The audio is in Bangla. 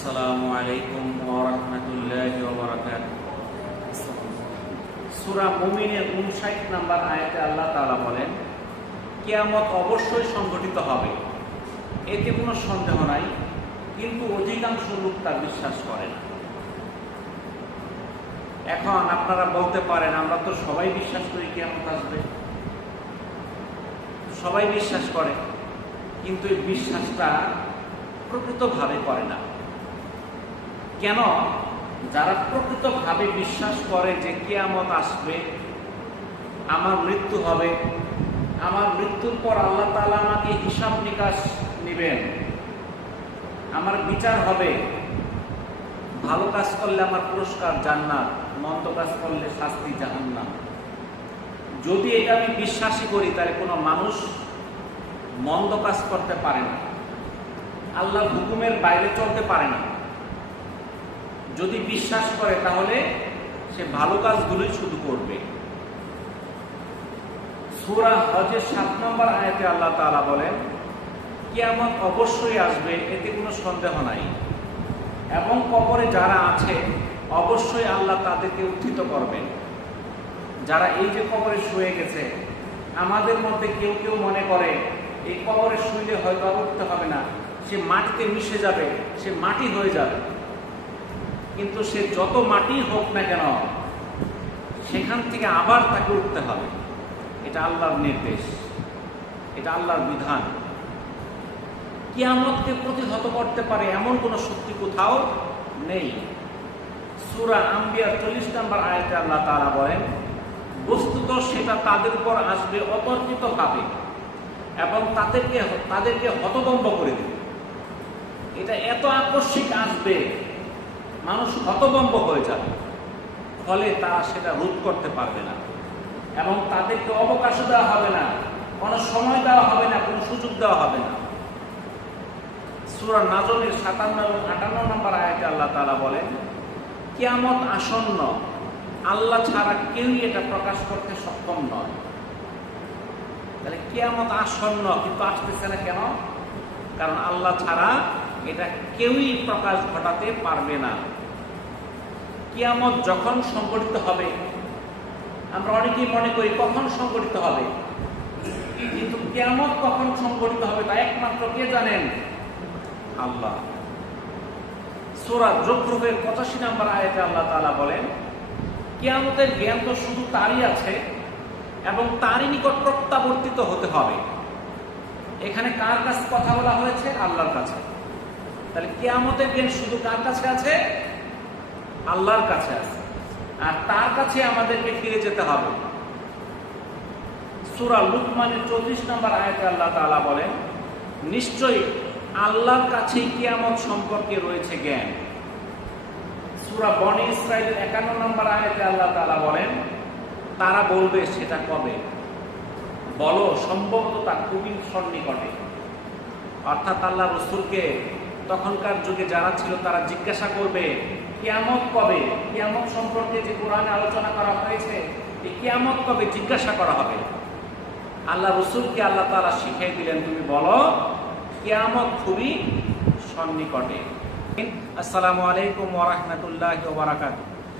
আসসালামু আলাইকুম ওয়া রাহমাতুল্লাহি ওয়া বারাকাতুহু। সূরা মুমিনের ৫৯ নম্বর আয়াতে আল্লাহ তাআলা বলেন, কিয়ামত অবশ্যই সংঘটিত হবে, এতে কোনো সন্দেহ নাই, কিন্তু অধিকাংশ লোক তা বিশ্বাস করে না। এখন আপনারা বলতে পারেন, আমরা তো সবাই বিশ্বাস করি কিয়ামত আসবে, সবাই বিশ্বাস করে, কিন্তু এই বিশ্বাসটা প্রকৃতভাবে করে না। কেন? যারা প্রকৃতভাবে বিশ্বাস করে যে কিয়ামত আসবে, আমার মৃত্যু হবে, আমার মৃত্যুর পর আল্লাহ তাআলা আমাকে হিসাব নিকাশ নেবেন, আমার বিচার হবে, ভালো কাজ করলে আমার পুরস্কার জান্নাত, মন্দ কাজ করলে শাস্তি জাহান্নাম, যদি এটা আমি বিশ্বাসই করি, তাহলে কোনো মানুষ মন্দ কাজ করতে পারে না, আল্লাহর হুকুমের বাইরে চলতে পারে না। যদি বিশ্বাস করে তাহলে সে ভালো কাজগুলোই শুধু করবে। সূরা হজের ৭ নম্বর আয়াতে আল্লাহ তাআলা বলেন, কিয়ামত অবশ্যই আসবে, এতে কোনো সন্দেহ নাই, এবং কবরে যারা আছে অবশ্যই আল্লাহ তাদেরকে উত্থিত করবেন। যারা এই যে কবরে শুয়ে গেছে, আমাদের মধ্যে কেউ কেউ মনে করে এই কবরে শুইলে হয়তো আর উঠতে হবে না, সে মাটিতে মিশে যাবে, সে মাটি হয়ে যাবে। কিন্তু সে যত মাটি হোক না কেন, সেখান থেকে আবার তাকে উঠতে হবে। এটা আল্লাহর নির্দেশ, এটা আল্লাহর বিধান। কিয়ামতকে প্রতিহত করতে পারে এমন কোন শক্তি কোথাও নেই। সূরা আম্বিয়ার ৪০ নম্বর আয়াতে আল্লাহ তাআলা বলেন, বস্তুত সেটা তাদের উপর আসবে অতর্কিতভাবে, এবং তাদেরকে হতভম্ব করে দেবে। এটা এত আকস্মিক আসবে, মানুষ হতভম্ব হয়ে যাবে, ফলে তারা সেটা রোধ করতে পারবে না, এবং তাদেরকে অবকাশ দেওয়া হবে না, কোনো সময় দেওয়া হবে না, কোনো সুযোগ দেওয়া হবে না। সূরা নাজমের ৫৭ এবং ৫৮ নম্বর আয়াতে আল্লাহ তাআলা বলেন, কিয়ামত আসন্ন, আল্লাহ ছাড়া কেউই এটা প্রকাশ করতে সক্ষম নয়। তাহলে কিয়ামত আসন্ন, কিন্তু আসতেছে না কেন? কারণ আল্লাহ ছাড়া এটা কেউই প্রকাশ ঘটাতে পারবে না। কিয়ামত যখন সংঘটিত হবে, আমরা অনেকেই মনে করি কখন সংঘটিত হবে, কিন্তু কিয়ামত কখন সংঘটিত হবে তা একমাত্র কে জানেন? আল্লাহ। সূরা যুখরুফের ৮৫ নম্বর আয়াতে আল্লাহ তাআলা বলেন, কিয়ামতের জ্ঞান তো শুধু তারই আছে, এবং তারই নিকট প্রত্যাবর্তিত হতে হবে। এখানে কার কাছে কথা বলা হয়েছে? আল্লাহর কাছে। তাহলে কিয়ামতের জ্ঞান শুধু কার কাছে আছে? আল্লাহর কাছে আছে, আর তার কাছে আমাদেরকে ফিরে যেতে হবে। সূরা লুকমানের ৩৪ নম্বর আয়াতে আল্লাহ তাআলা বলেন, নিশ্চয়ই আল্লাহর কাছেই কিয়ামত সম্পর্কে রয়েছে জ্ঞান। সূরা বনী ইসরাঈলের ৫১ নম্বর আয়াতে আল্লাহ তাআলা বলেন, তারা বলবে সেটা কবে? বলো, সম্ভবত তা খুবই সন্নিকটে। অর্থাৎ আল্লাহ রাসূলকে তখনকার যুগে যারা ছিল তারা জিজ্ঞাসা করবে, কিয়ামত কবে? কিয়ামত সম্পর্কে যে কোরআনে আলোচনা করা হয়েছে, এই কিয়ামত কবে জিজ্ঞাসা করা হবে। আল্লাহ রাসূলকে আল্লাহ তাআলা শিখিয়ে দিলেন, তুমি বলো কিয়ামত খুবই সন্নিকটে। আসসালামু আলাইকুম ওয়া রাহমাতুল্লাহি ওয়া বারাকাতুহু।